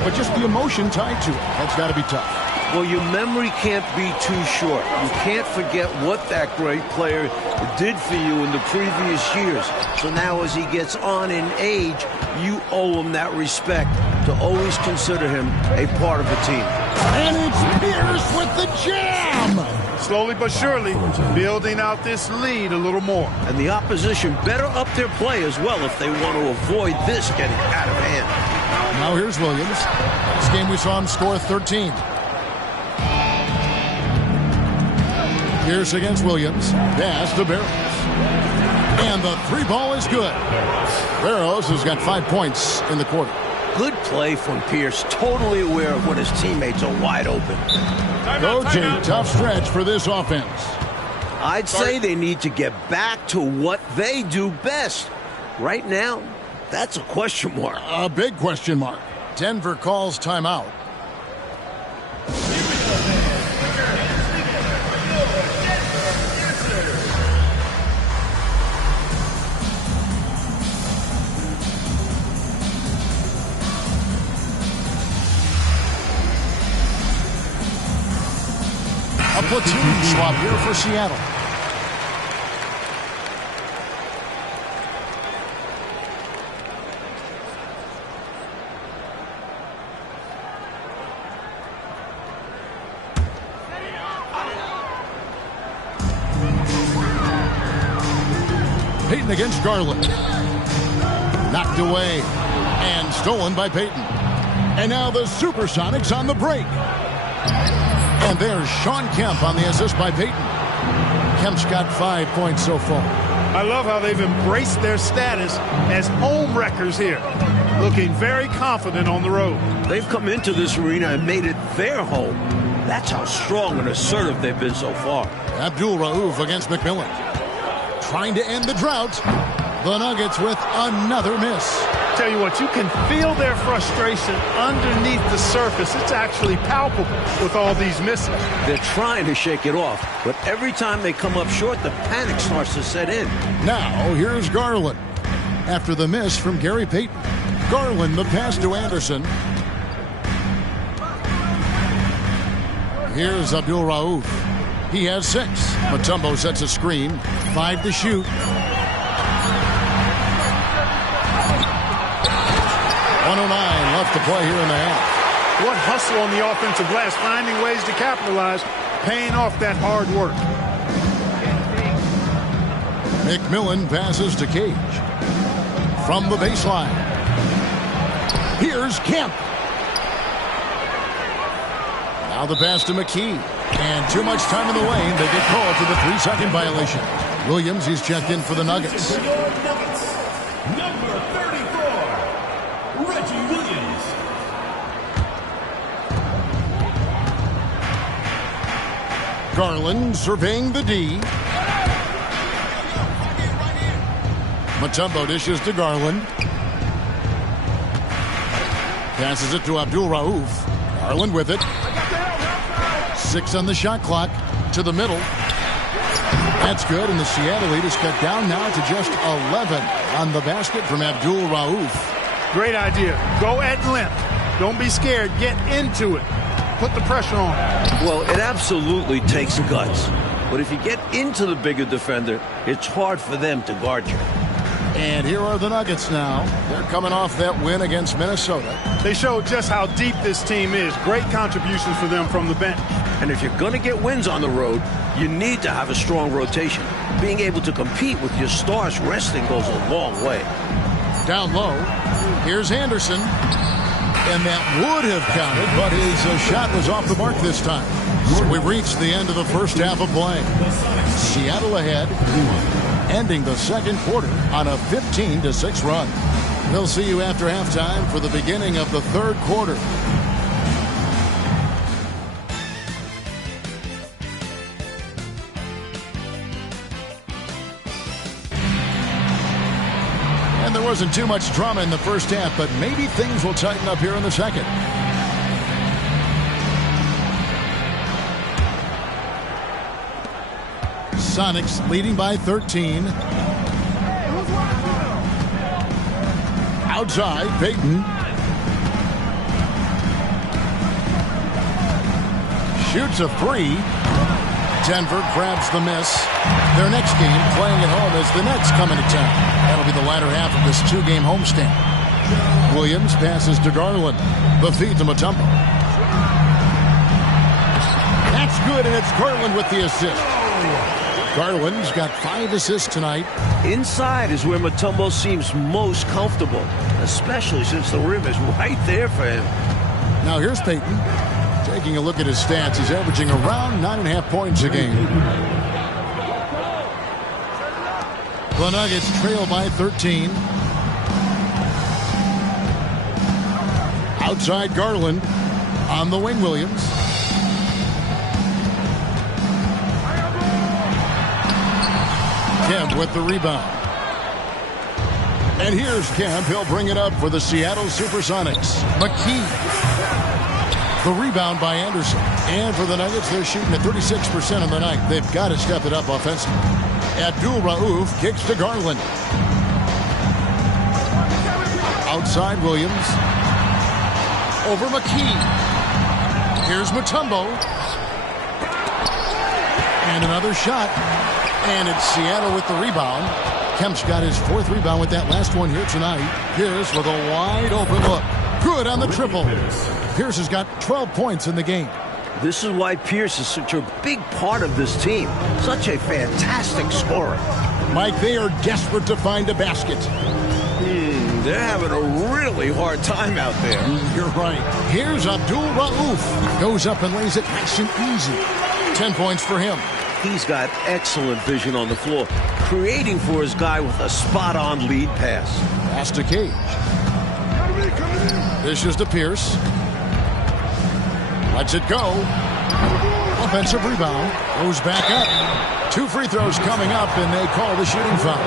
but just the emotion tied to it. That's got to be tough. Well, your memory can't be too short. You can't forget what that great player did for you in the previous years. So now as he gets on in age, you owe him that respect to always consider him a part of the team. And it's Pierce with the jam! Slowly but surely, building out this lead a little more. And the opposition better up their play as well if they want to avoid this getting out of hand. Now here's Williams. This game we saw him score 13. Pierce against Williams. Pass to Barrows. And the 3 ball is good. Barrows has got 5 points in the quarter. Good play from Pierce. Totally aware of when his teammates are wide open. Coaching, tough stretch for this offense. I'd say they need to get back to what they do best. Right now, that's a question mark. A big question mark. Denver calls timeout. A platoon swap here for Seattle. Payton against Garland. Knocked away and stolen by Payton. And now the SuperSonics on the break. And there's Sean Kemp on the assist by Payton. Kemp's got 5 points so far. I love how they've embraced their status as home wreckers here. Looking very confident on the road. They've come into this arena and made it their home. That's how strong and assertive they've been so far. Abdul Rauf against McMillan. Trying to end the drought. The Nuggets with another miss. Tell you what, you can feel their frustration underneath the surface. It's actually palpable with all these misses. They're trying to shake it off, but every time they come up short, the panic starts to set in. Now, here's Garland. After the miss from Gary Payton. Garland, the pass to Anderson. Here's Abdul Rauf. He has 6. Mutombo sets a screen. 5 to shoot. 109 left to play here in the half. What hustle on the offensive glass, finding ways to capitalize, paying off that hard work. McMillan passes to Cage. From the baseline. Here's Kemp. Now the pass to McKee. And too much time in the lane. They get called for the 3-second violation. Williams, he's checked in for the Nuggets. Number 34, Reggie Williams. Garland surveying the D. Mutombo dishes to Garland. Passes it to Abdul Rauf. Garland with it. 6 on the shot clock. To the middle. That's good, and the Seattle lead is cut down now to just 11 on the basket from Abdul Rauf. Great idea. Go at length. Don't be scared. Get into it. Put the pressure on. Well, it absolutely takes guts. But if you get into the bigger defender, it's hard for them to guard you. And here are the Nuggets now. They're coming off that win against Minnesota. They showed just how deep this team is. Great contributions for them from the bench. And if you're going to get wins on the road, you need to have a strong rotation. Being able to compete with your stars resting goes a long way. Down low, here's Anderson. And that would have counted, but his shot was off the mark this time. So we reached the end of the first half of play. Seattle ahead, ending the second quarter on a 15-6 run. We'll see you after halftime for the beginning of the third quarter. And there wasn't too much drama in the first half, but maybe things will tighten up here in the second. Sonics leading by 13. Outside, Payton. Shoots a 3. Denver grabs the miss. Their next game playing at home as the Nets come into town. That'll be the latter half of this 2-game homestand. Williams passes to Garland. The feed to Mutombo. That's good, and it's Garland with the assist. Garland's got 5 assists tonight. Inside is where Mutombo seems most comfortable, especially since the rim is right there for him. Now here's Payton. Taking a look at his stats, he's averaging around 9.5 points a game. The Nuggets trail by 13. Outside Garland. On the wing, Williams. Kemp with the rebound. And here's Kemp. He'll bring it up for the Seattle SuperSonics. McKee. The rebound by Anderson. And for the Nuggets, they're shooting at 36% on the night. They've got to step it up offensively. Abdul Rauf kicks to Garland. Outside Williams. Over McKee. Here's Mutombo. And another shot. And it's Seattle with the rebound. Kemp's got his 4th rebound with that last one here tonight. Pierce with a wide open look. Good on the triple. Pierce has got 12 points in the game. This is why Pierce is such a big part of this team. Such a fantastic scorer. Mike, they are desperate to find a basket. They're having a really hard time out there. You're right. Here's Abdul Rauf. Goes up and lays it nice and easy. 10 points for him. He's got excellent vision on the floor, creating for his guy with a spot-on lead pass. Pass to Cage. Dishes to Pierce. Lets it go. Offensive rebound. Goes back up. 2 free throws coming up, and they call the shooting foul.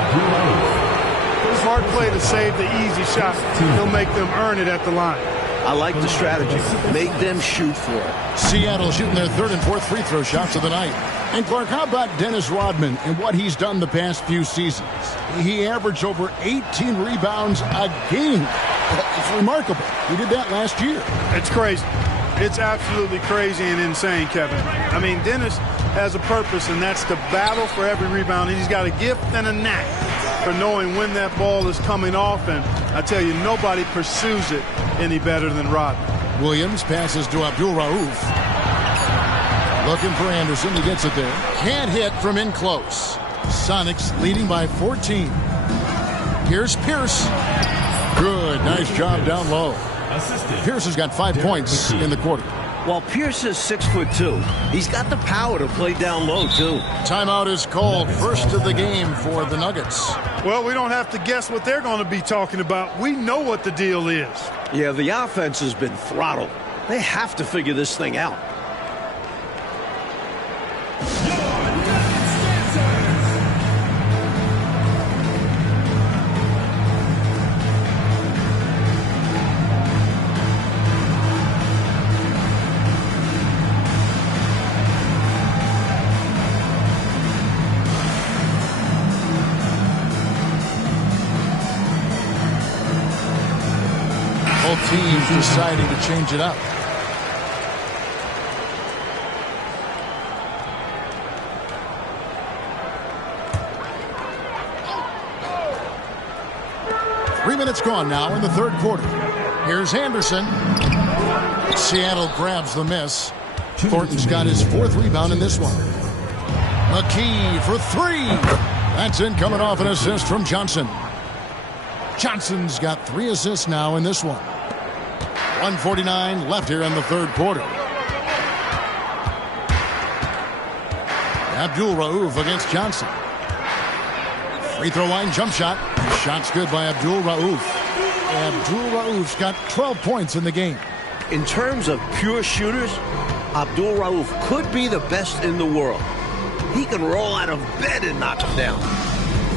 Smart play to save the easy shot. He'll make them earn it at the line. I like the strategy. Make them shoot for it. Seattle shooting their 3rd and 4th free throw shots of the night. And Clark, how about Dennis Rodman and what he's done the past few seasons? He averaged over 18 rebounds a game. It's remarkable. He did that last year. It's crazy. It's absolutely crazy and insane, Kevin. I mean, Dennis has a purpose, and that's to battle for every rebound. He's got a gift and a knack for knowing when that ball is coming off, and I tell you, nobody pursues it any better than Rodman. Williams passes to Abdul Rauf. Looking for Anderson. He gets it there. Can't hit from in close. Sonics leading by 14. Here's Pierce. Good, nice job down low. Pierce has got 5 points in the quarter. While Pierce is 6'2", he's got the power to play down low, too. Timeout is called. First of the game for the Nuggets. Well, we don't have to guess what they're going to be talking about. We know what the deal is. Yeah, the offense has been throttled. They have to figure this thing out. Both teams deciding to change it up. Three minutes gone now in the third quarter. Here's Anderson. Seattle grabs the miss. Thornton's got his 4th rebound in this one. McKee for 3. That's in, coming off an assist from Johnson. Johnson's got 3 assists now in this one. 1:49 left here in the third quarter. Abdul-Rauf against Johnson. Free throw line jump shot. Shot's good by Abdul-Rauf. Abdul-Rauf's got 12 points in the game. In terms of pure shooters, Abdul-Rauf could be the best in the world. He can roll out of bed and knock him down.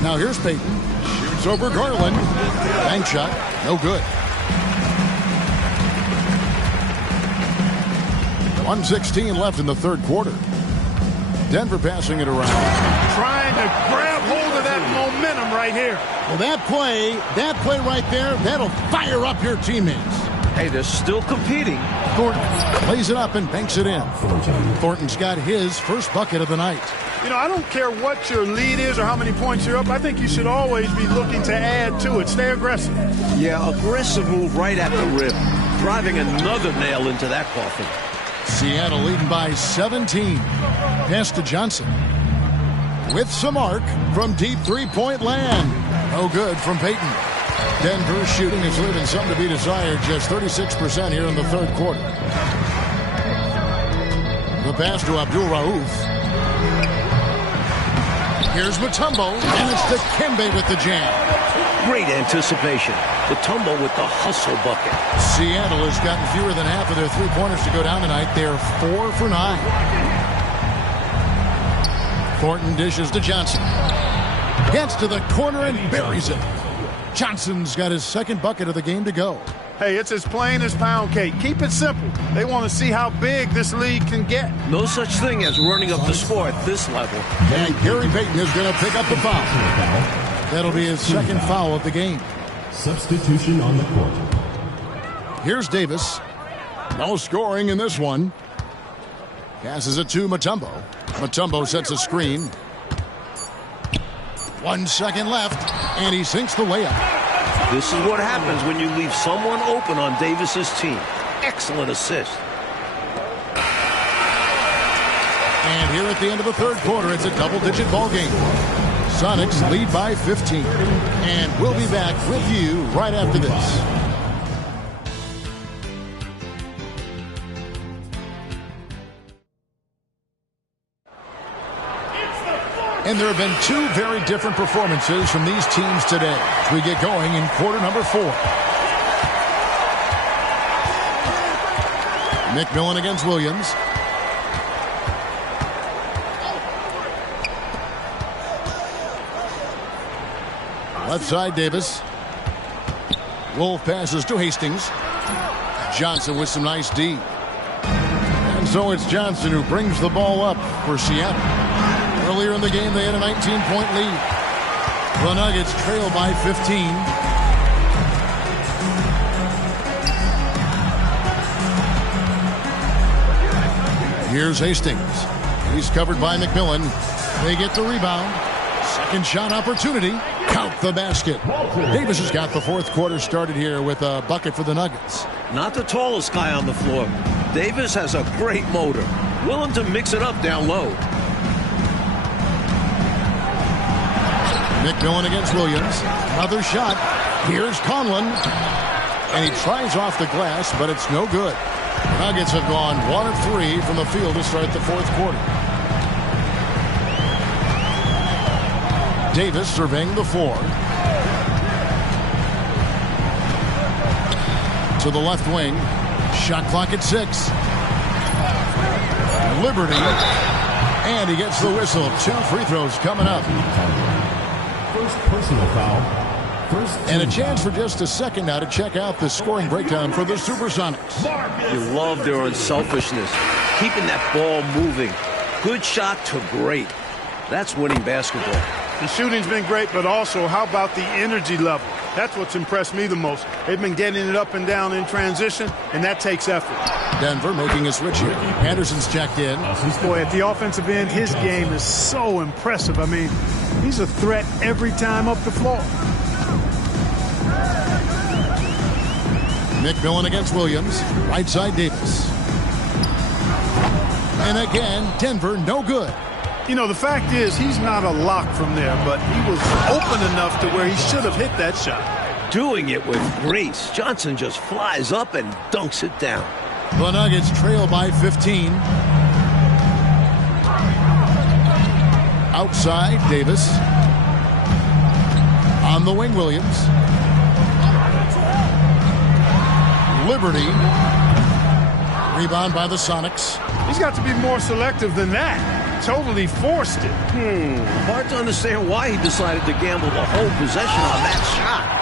Now here's Payton. Shoots over Garland. Bank shot. No good. 1:16 left in the third quarter. Denver passing it around. Trying to grab hold of that momentum right here. Well, that play right there, that'll fire up your teammates. Hey, they're still competing. Thornton plays it up and banks it in. Thornton's got his first bucket of the night. You know, I don't care what your lead is or how many points you're up. I think you should always be looking to add to it. Stay aggressive. Yeah, aggressive move right at the rim. Driving another nail into that coffin. Seattle leading by 17. Pass to Johnson. With some arc from deep three-point land. No good from Payton. Denver shooting is leaving something to be desired. Just 36% here in the third quarter. The pass to Abdul-Rauf. Here's Mutombo, and it's Dikembe with the jam. Great anticipation. Mutombo with the hustle bucket. Seattle has gotten fewer than half of their three-pointers to go down tonight. They're 4 for 9. Thornton dishes to Johnson. Gets to the corner and buries it. Johnson's got his second bucket of the game to go. Hey, it's as plain as pound cake. Keep it simple. They want to see how big this league can get. No such thing as running up the score at this level. And Gary Payton is going to pick up the foul. That'll be his second foul of the game. Substitution on the court. Here's Davis. No scoring in this one. Passes it to Mutombo. Mutombo sets a screen. 1 second left, and he sinks the layup. This is what happens when you leave someone open on Davis's team. Excellent assist. And here at the end of the third quarter, it's a double-digit ball game. Sonics lead by 15. And we'll be back with you right after this. And there have been 2 very different performances from these teams today as we get going in quarter number 4. McMillan against Williams. Left side, Davis. Wolf passes to Hastings. Johnson with some nice D. And so it's Johnson who brings the ball up for Seattle. Earlier in the game, they had a 19-point lead. The Nuggets trail by 15. Here's Hastings. He's covered by McMillan. They get the rebound. Second shot opportunity. Count the basket. Davis has got the fourth quarter started here with a bucket for the Nuggets. Not the tallest guy on the floor. Davis has a great motor. Willing to mix it up down low. McMillan against Williams. Another shot. Here's Conlon. And he tries off the glass, but it's no good. The Nuggets have gone 1 of 3 from the field to start the fourth quarter. Davis surveying the floor. To the left wing. Shot clock at 6. Liberty. And he gets the whistle. 2 free throws coming up. First personal foul. And a chance for just a second now to check out the scoring breakdown for the SuperSonics. You love their unselfishness. Keeping that ball moving. Good shot to great. That's winning basketball. The shooting's been great, but also how about the energy level? That's what's impressed me the most. They've been getting it up and down in transition, and that takes effort. Denver making a switch here. Anderson's checked in. Boy, at the offensive end, his game is so impressive. I mean, he's a threat every time up the floor. McMillan against Williams. Right side Davis. And again, Denver no good. You know, the fact is he's not a lock from there, but he was open enough to where he should have hit that shot. Doing it with grace. Johnson just flies up and dunks it down. The Nuggets trail by 15. Outside, Davis. On the wing, Williams. Liberty. Rebound by the Sonics. He's got to be more selective than that. Totally forced it. Hard to understand why he decided to gamble the whole possession on that shot.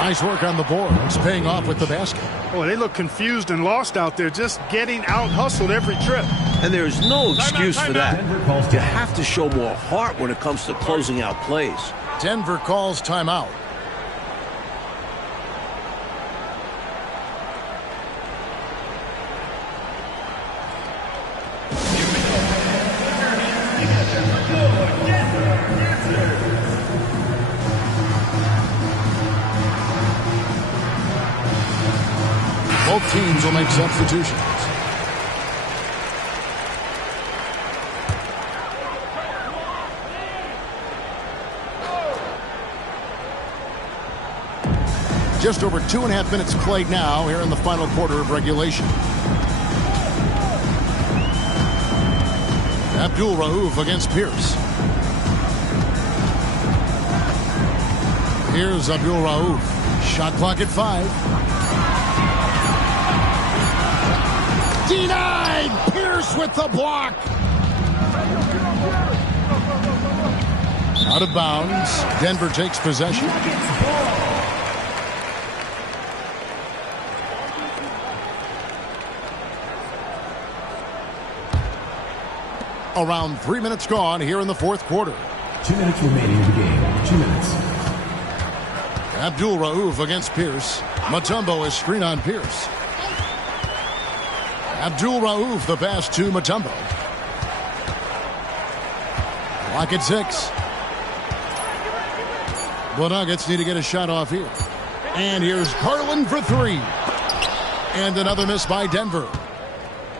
Nice work on the board. It's paying off with the basket. Boy, they look confused and lost out there, just getting out-hustled every trip. And there's no excuse for that. You have to show more heart when it comes to closing out plays. Denver calls timeout. Both teams will make substitutions. Just over 2.5 minutes played now here in the final quarter of regulation. Abdul Rauf against Pierce. Here's Abdul Rauf. Shot clock at 5. Denied! Pierce with the block. Out of bounds. Denver takes possession. Around 3 minutes gone here in the fourth quarter. 2 minutes remaining in the game. 2 minutes. Abdul Rauf against Pierce. Mutombo is screen on Pierce. Abdul Rauf, the pass to Mutombo. Clock at 6. The Nuggets need to get a shot off here. And here's Garland for 3. And another miss by Denver.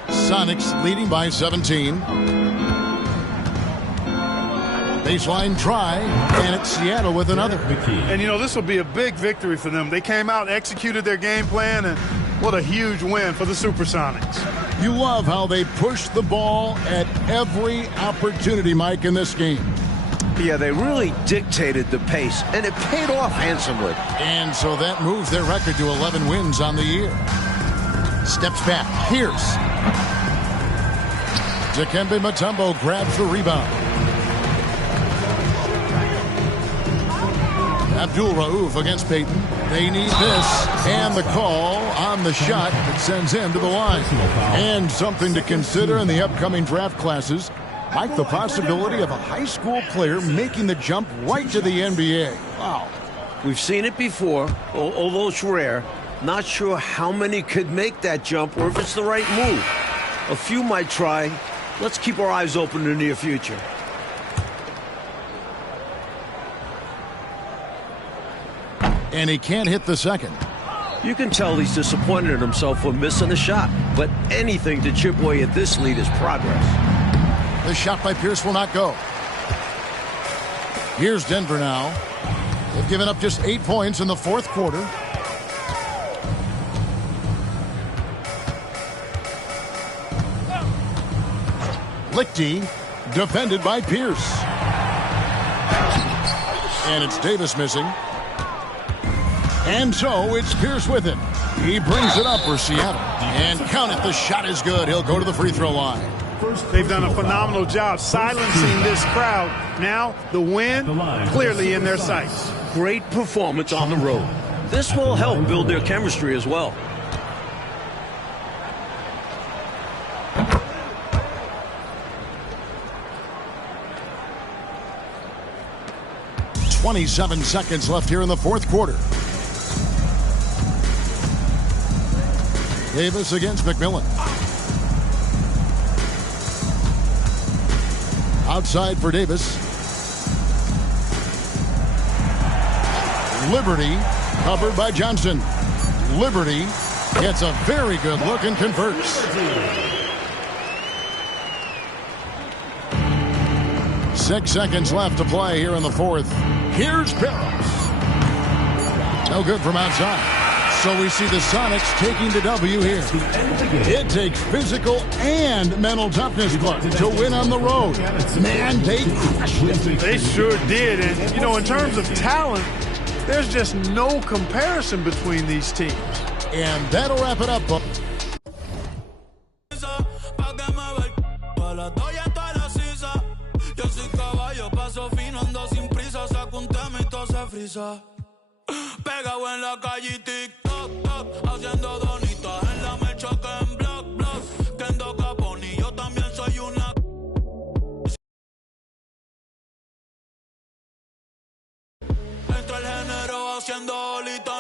Sonics leading by 17. Baseline try, and it's Seattle with another. And, you know, this will be a big victory for them. They came out, executed their game plan, and what a huge win for the SuperSonics. You love how they push the ball at every opportunity, Mike, in this game. Yeah, they really dictated the pace, and it paid off handsomely. And so that moves their record to 11 wins on the year. Steps back. Pierce. Dikembe Mutombo grabs the rebound. Abdul Rauf against Payton. They need this. And the call on the shot that sends him to the line. And something to consider in the upcoming draft classes. Mike, the possibility of a high school player making the jump right to the NBA. Wow. We've seen it before, although it's rare. Not sure how many could make that jump or if it's the right move. A few might try. Let's keep our eyes open in the near future. And he can't hit the second. You can tell he's disappointed in himself for missing a shot, but anything to chip away at this lead is progress. The shot by Pierce will not go. Here's Denver now. They've given up just 8 points in the fourth quarter. Lichty, defended by Pierce. And it's Davis missing. And so it's Pierce with it. He brings it up for Seattle. And count it, the shot is good. He'll go to the free throw line. They've done a phenomenal job silencing this crowd. Now the win clearly in their sights. Great performance on the road. This will help build their chemistry as well. .27 seconds left here in the fourth quarter. Davis against McMillan. Outside for Davis. Liberty covered by Johnson. Liberty gets a very good look and converts. 6 seconds left to play here in the fourth. Here's Barrows. No good from outside. So we see the Sonics taking the W here. It takes physical and mental toughness, Clark, to win on the road. Man, they crushed it. They sure did. And, you know, in terms of talent, there's just no comparison between these teams. And that'll wrap it up. Pegado en la calle TikTok, haciendo donitas en la mecha que en block, Kendo Capone y yo también soy una. Entre el género haciendo bolita.